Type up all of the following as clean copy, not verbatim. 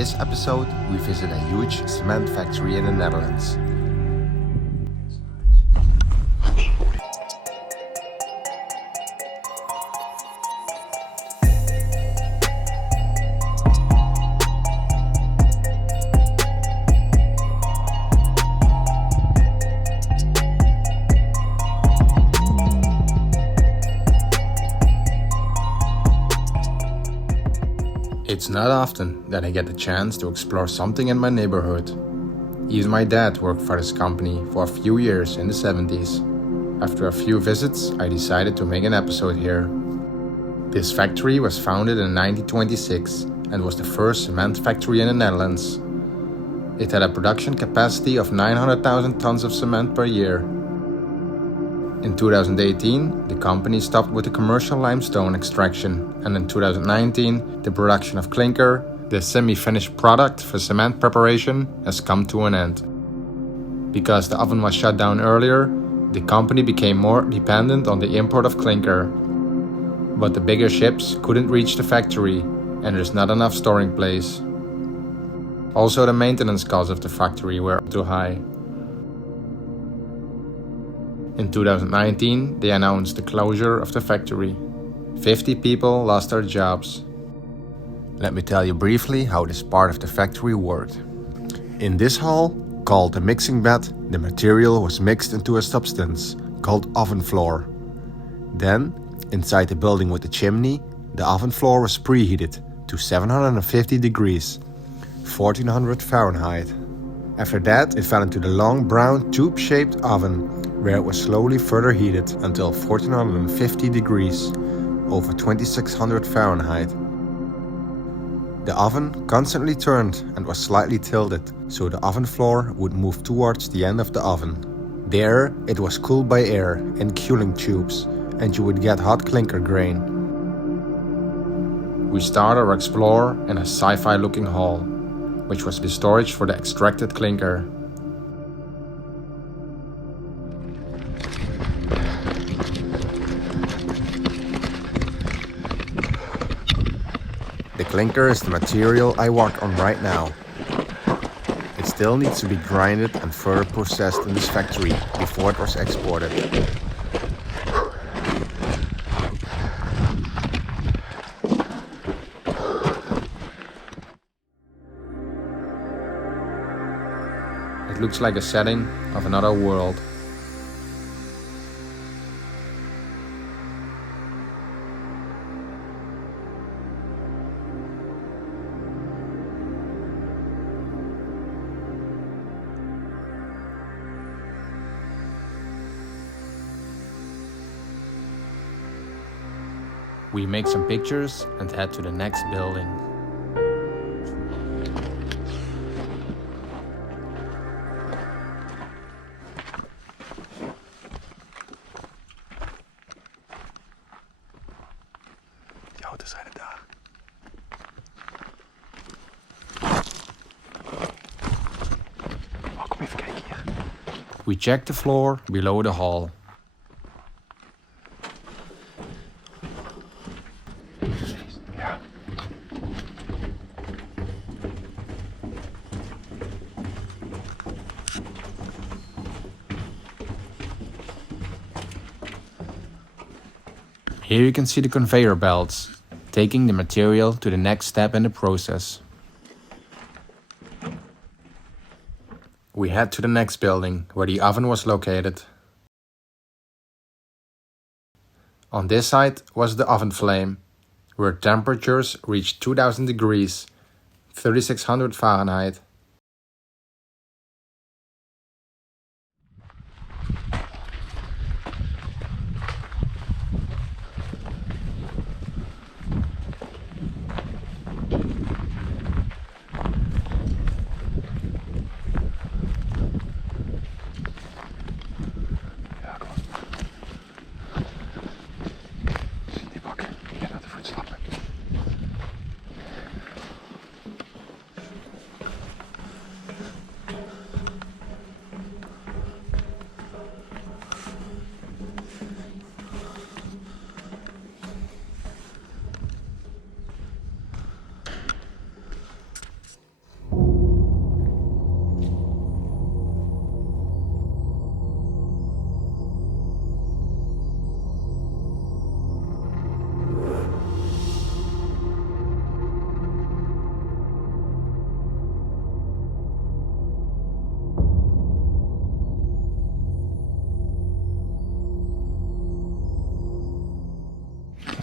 this episode, we visit a huge cement factory in the Netherlands. It's not often that I get the chance to explore something in my neighborhood. Even my dad worked for this company for a few years in the 70s. After a few visits, I decided to make an episode here. This factory was founded in 1926 and was the first cement factory in the Netherlands. It had a production capacity of 900,000 tons of cement per year. In 2018, the company stopped with the commercial limestone extraction, and in 2019, the production of clinker, the semi-finished product for cement preparation, has come to an end. Because the oven was shut down earlier, the company became more dependent on the import of clinker. But the bigger ships couldn't reach the factory, and there's not enough storing place. Also, the maintenance costs of the factory were too high. In 2019, they announced the closure of the factory. 50 people lost their jobs. Let me tell you briefly how this part of the factory worked. In this hall, called the mixing bed, the material was mixed into a substance called oven floor. Then, inside the building with the chimney, the oven floor was preheated to 750 degrees, 1400 Fahrenheit. After that, it fell into the long brown tube-shaped oven, where it was slowly further heated until 1450 degrees, over 2600 Fahrenheit. The oven constantly turned and was slightly tilted, so the oven floor would move towards the end of the oven. There, it was cooled by air in cooling tubes, and you would get hot clinker grain. We started our explore in a sci-fi looking hall, which was the storage for the extracted clinker. The clinker is the material I work on right now. It still needs to be grinded and further processed in this factory before it was exported. It looks like a setting of another world. We make some pictures and head to the next building. Die auto's zijn er daar. Oh, kom even kijken hier. We check the floor below the hall. Here you can see the conveyor belts, taking the material to the next step in the process. We head to the next building, where the oven was located. On this side was the oven flame, where temperatures reached 2000 degrees, 3600 Fahrenheit.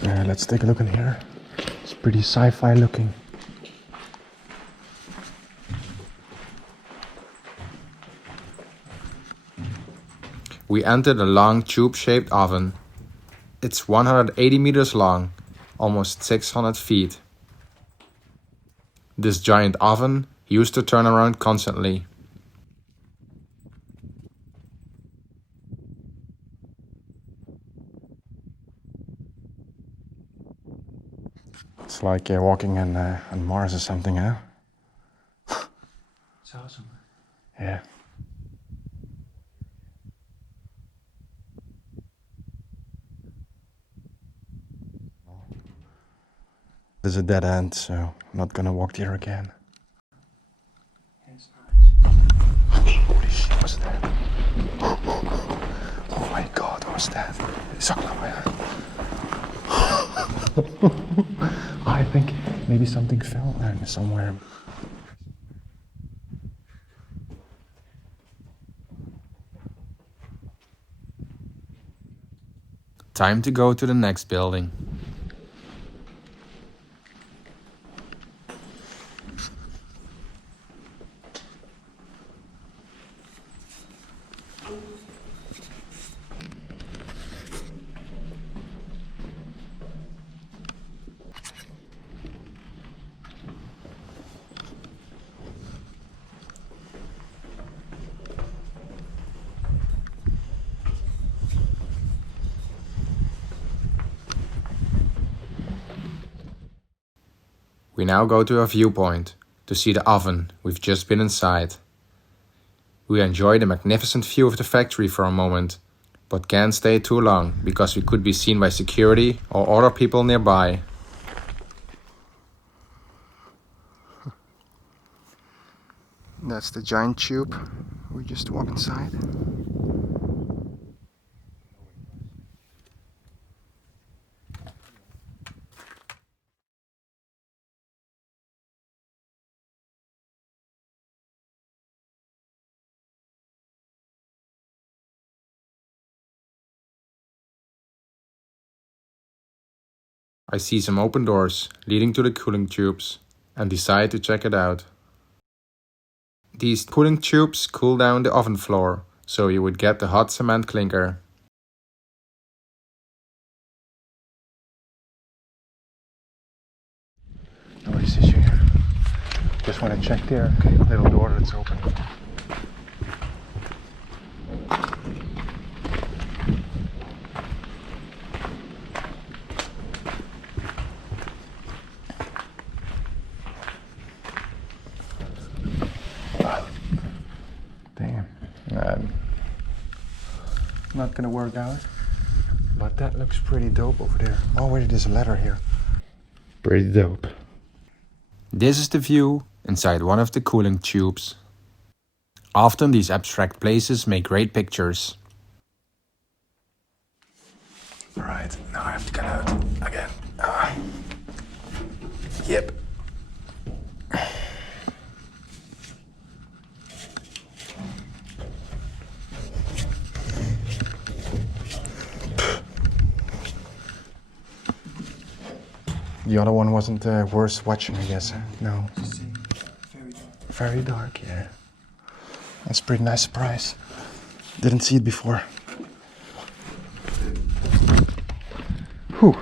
Let's take a look in here. It's pretty sci-fi looking. We entered a long tube-shaped oven. It's 180 meters long, almost 600 feet. This giant oven used to turn around constantly. It's like walking on Mars or something, huh? It's awesome. Yeah. There's a dead end, so I'm not gonna walk there again. It's nice. Holy shit, what was that? Oh my god, what was that? I think maybe something fell somewhere. Time to go to the next building. We now go to a viewpoint to see the oven we've just been inside. We enjoy the magnificent view of the factory for a moment, but can't stay too long because we could be seen by security or other people nearby. That's the giant tube. We just walk inside. I see some open doors leading to the cooling tubes and decide to check it out. These cooling tubes cool down the oven floor, so you would get the hot cement clinker. Nobody's here. Just want to check there. Okay, little door that's open. Damn. Not gonna work out. But that looks pretty dope over there. Oh wait, there's a ladder here. Pretty dope. This is the view inside one of the cooling tubes. Often these abstract places make great pictures. Alright, now I have to get out again. Yep. The other one wasn't worth watching, I guess. No. Very dark, yeah. That's a pretty nice surprise. Didn't see it before. Whew.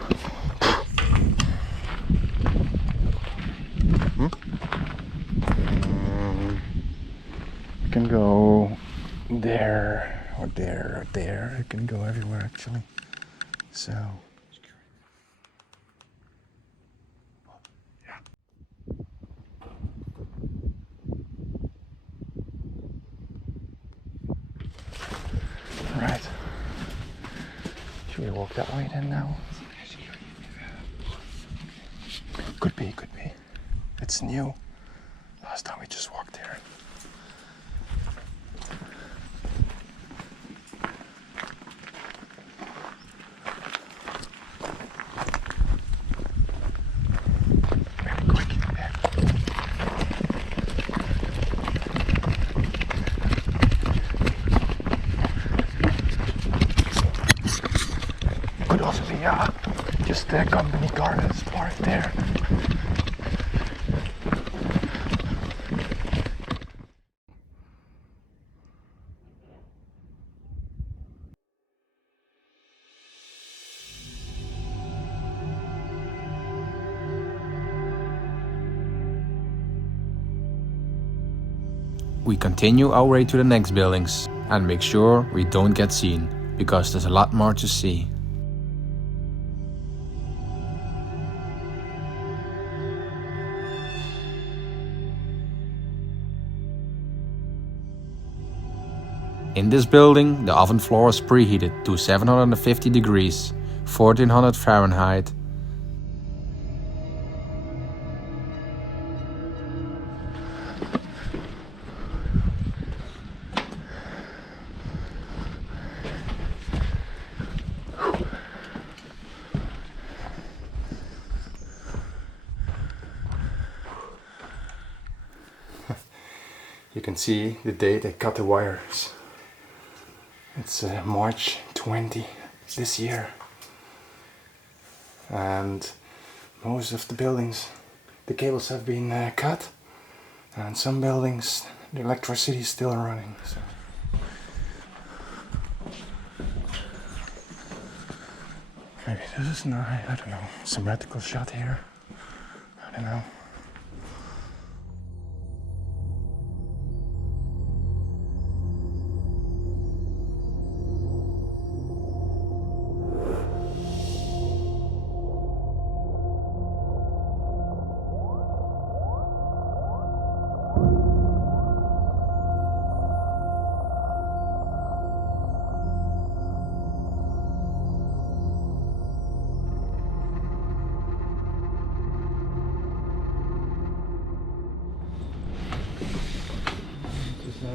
You can go there, or there, or there. You can go everywhere, actually. So... Right. Should we walk that way then now? Could be. It's new. Last time we just walked there. Very quick. Yeah. Could also be just the company car that's parked there. We continue our way to the next buildings and make sure we don't get seen, because there's a lot more to see. In this building, the oven floor is preheated to 750 degrees, 1400 Fahrenheit. You can see the day they cut the wires. It's March 20 this year. And most of the buildings, the cables have been cut. And some buildings, the electricity is still running. So. Maybe this is not, I don't know, symmetrical shot here. I don't know.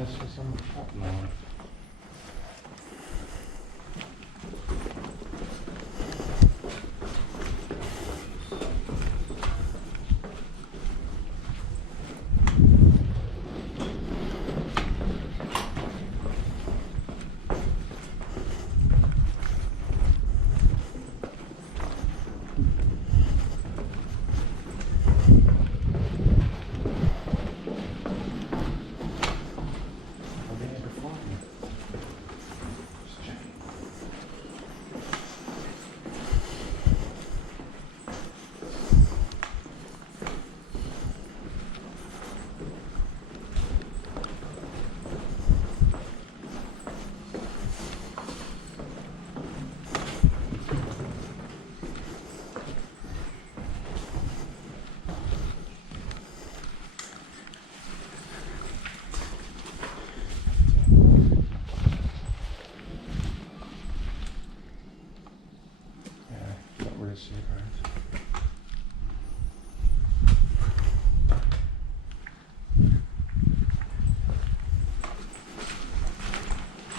Ask for some hot mode.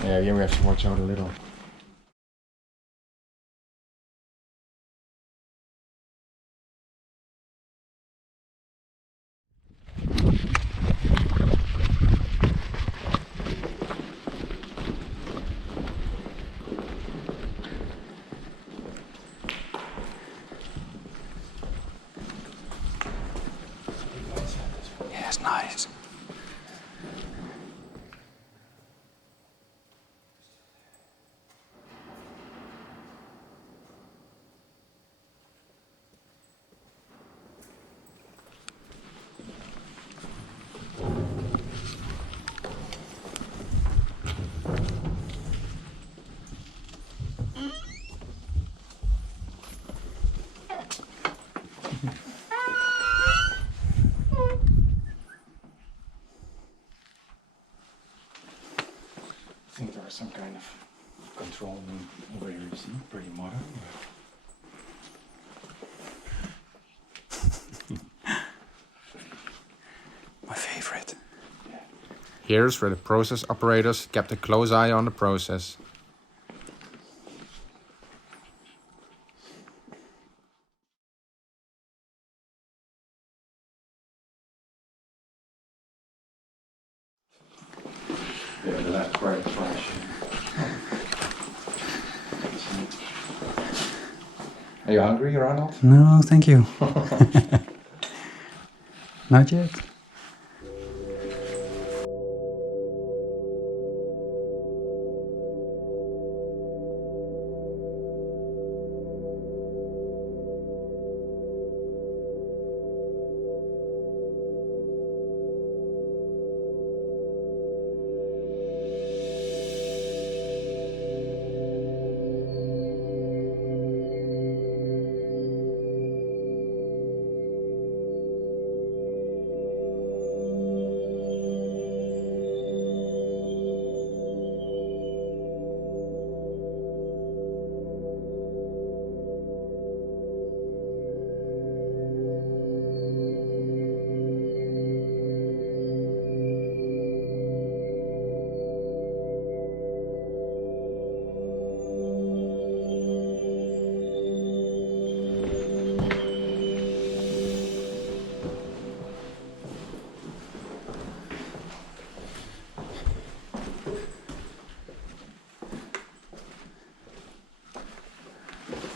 Yeah, we have to watch out a little. Yeah, it's nice. I think there is some kind of control room over here, you see, pretty modern. My favorite. Yeah. Here's where the process operators kept a close eye on the process. Yeah, that's quite fresh. Are you hungry, Ronald? No, thank you. Not yet.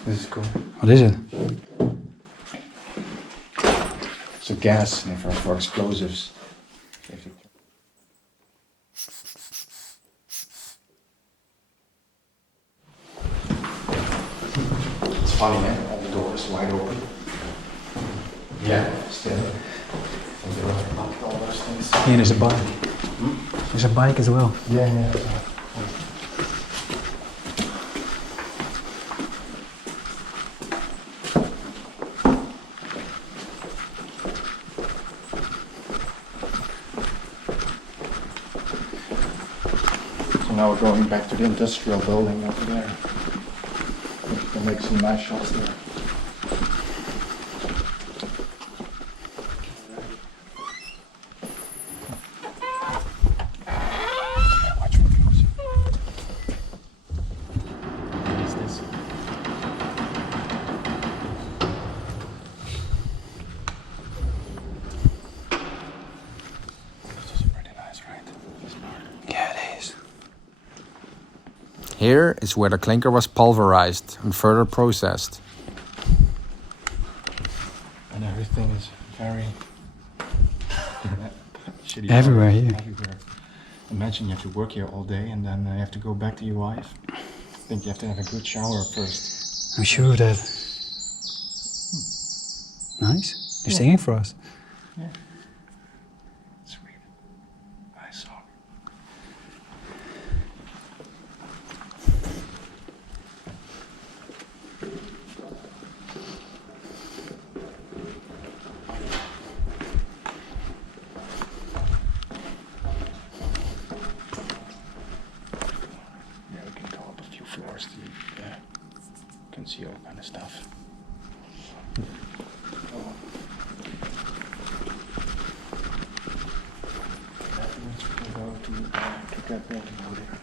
This is cool. What is it? It's a gas for explosives. It's funny, man. All the doors wide open. Yeah, still. Locked all those things. Here is a bike. There's a bike as well. Yeah. So now we're going back to the industrial building over there. We can make some nice shots there. Watch for close. What is this? This is pretty nice, right? This part. Yeah, it is. Here is where the clinker was pulverized and further processed. And everything is very shitty. Everywhere here. Everywhere. Imagine you have to work here all day and then you have to go back to your wife. I think you have to have a good shower first. I'm sure of that. Nice. They're singing for us. Yeah. Sweet. Nice song. Yeah, we can go up a few floors to can see all kind of stuff. Afterwards we can go to that building over there.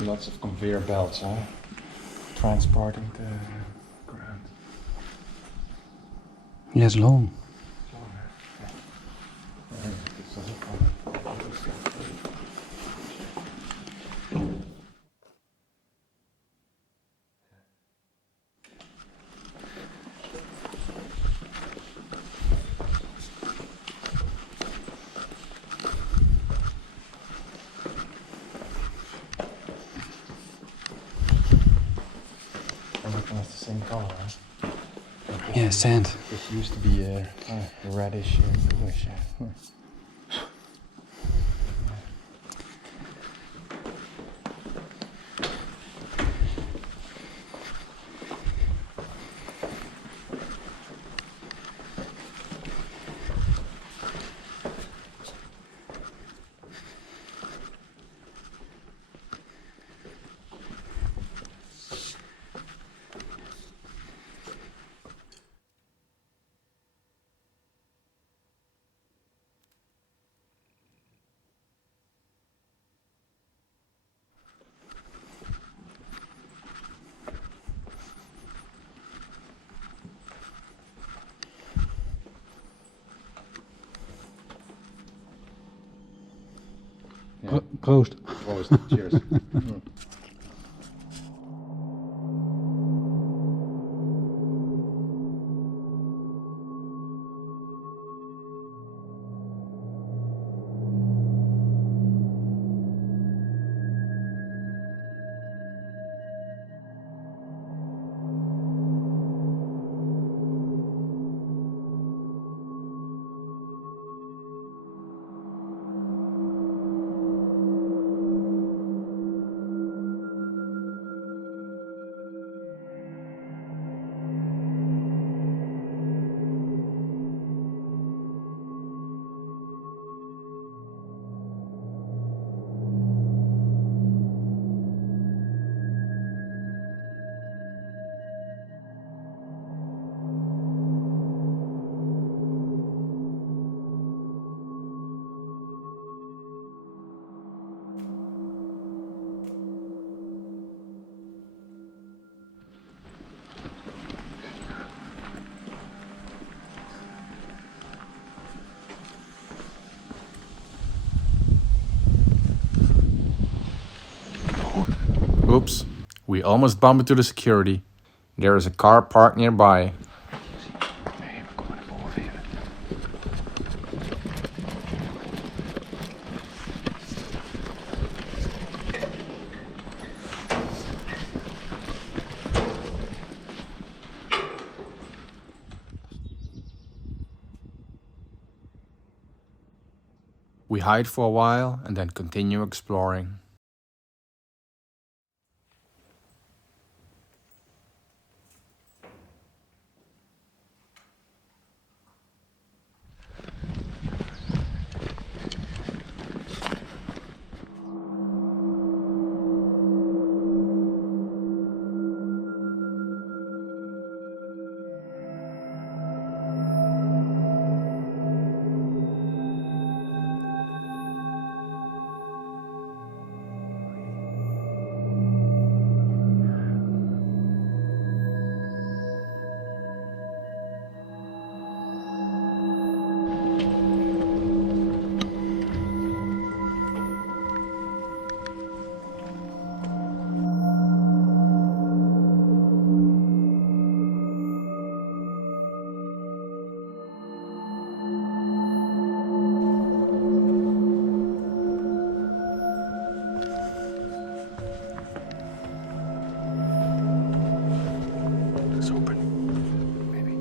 Lots of conveyor belts, huh? Transporting the ground. Yeah, it's long. Everything is the same color, huh? Yeah, sand. This used to be a reddish, bluish. Proost. Proost. Cheers. Oops, we almost bumped into the security. There is a car parked nearby. We hide for a while and then continue exploring. It's open. Maybe.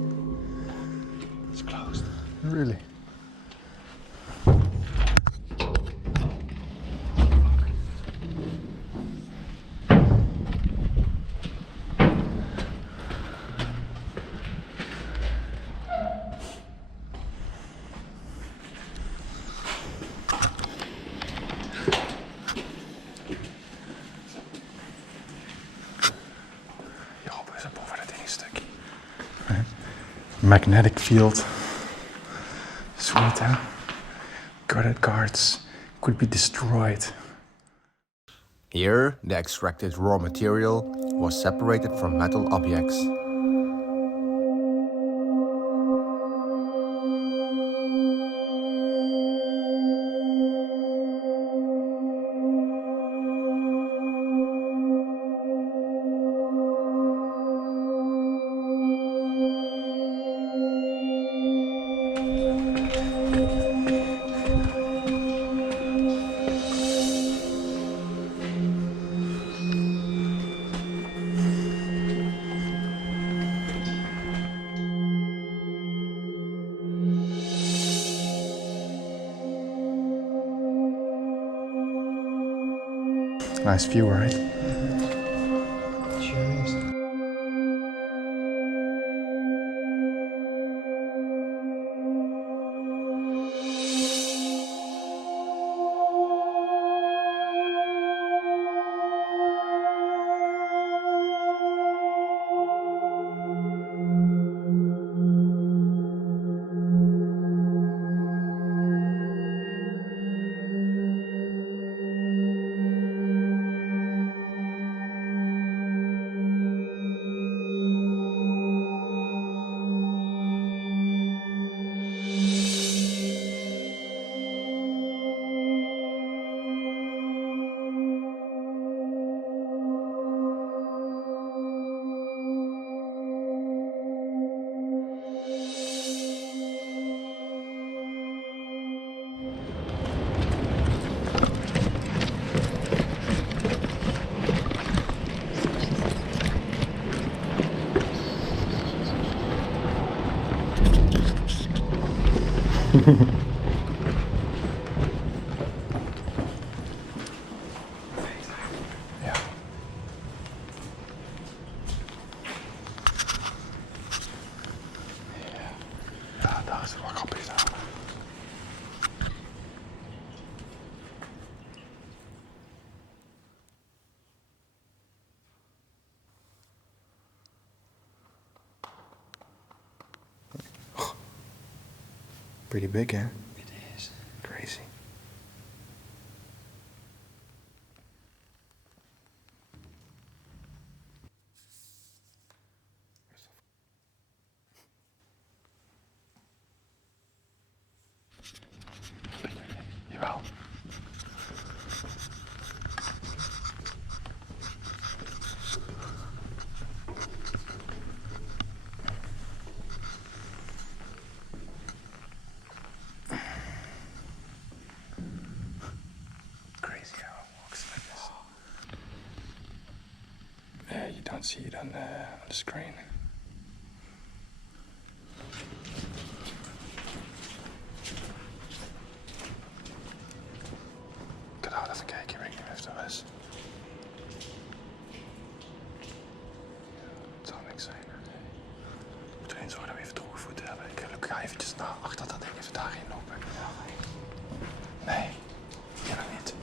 It's closed. Really? Magnetic field. Sweet, huh? Guarded guards could be destroyed. Here, the extracted raw material was separated from metal objects. Nice view, right? Cheers. Ja. Ja, daar is het wel grappig daar. Pretty big, hè? It is. Crazy. Jawel. Crazy how it walks like this. You don't see it on the screen. Ik kan nou even kijken, ik weet niet of dat is. Het zal niks zijn. We moeten alleen zorgen dat we even droge voeten hebben. Ik ga eventjes naar achter dat ding even daarheen lopen. Nee, hier nog niet.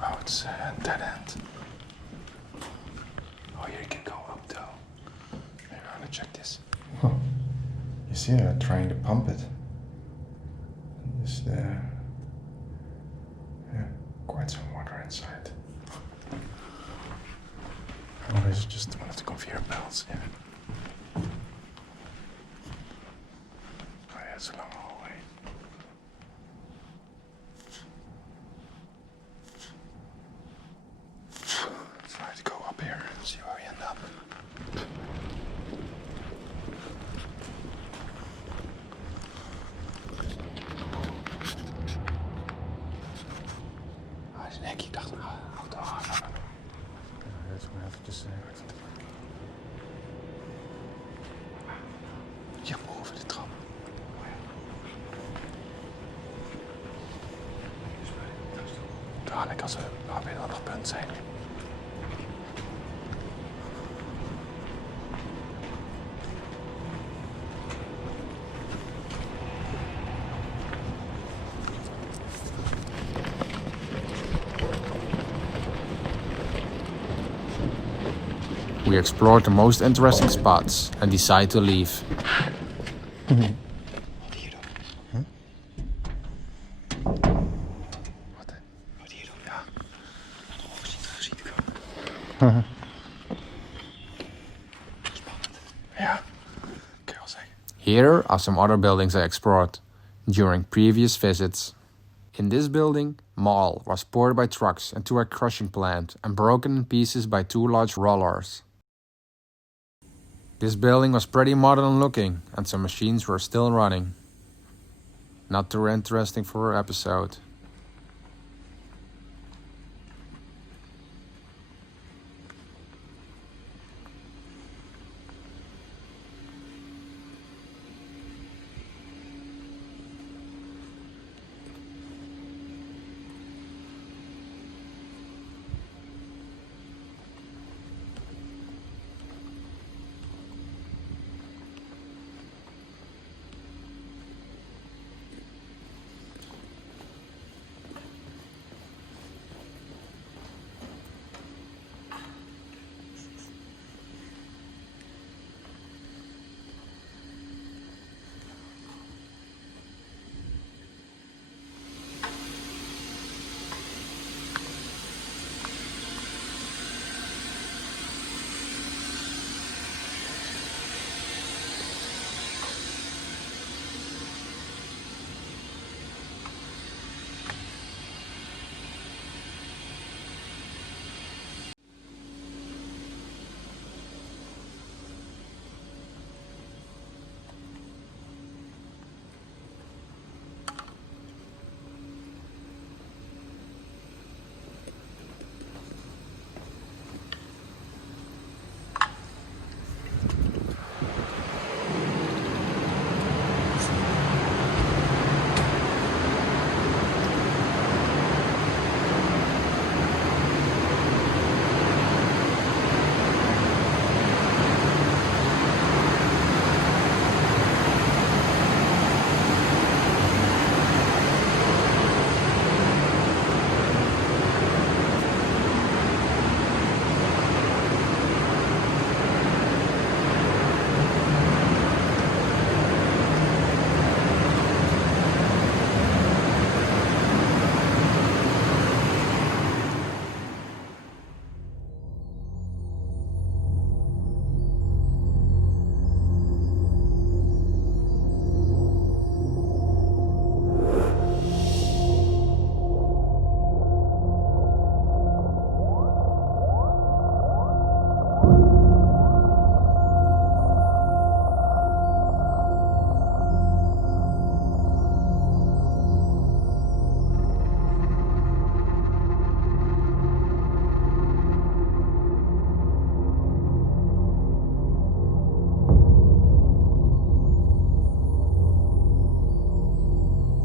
Oh, it's a dead end. Oh, here you can go up though. Maybe I want to check this. Oh, you see they're trying to pump it. Is there? Yeah, quite some water inside. Oh, this is just one of the conveyor belts. Yeah. Oh yeah, it's a long hallway. Let's try to go up here and see where we end up. Ah, is een hekje. Ik dacht een auto. That's what I have to say. Hier boven de trap. Dadelijk als we bij een ander punt zijn. We explored the most interesting spots and decide to leave. Wat hier dan? Wat? Wat hier dan? Ja. Oh, gezien komen. Spannend. Ja, kan je wel zeggen. Here are some other buildings I explored during previous visits. In this building, mall was poured by trucks into a crushing plant and broken in pieces by two large rollers. This building was pretty modern looking and some machines were still running. Not too interesting for our episode.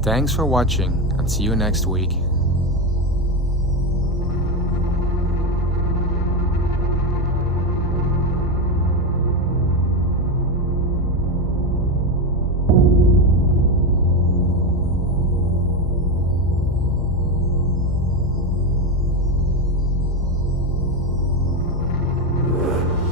Thanks for watching and see you next week.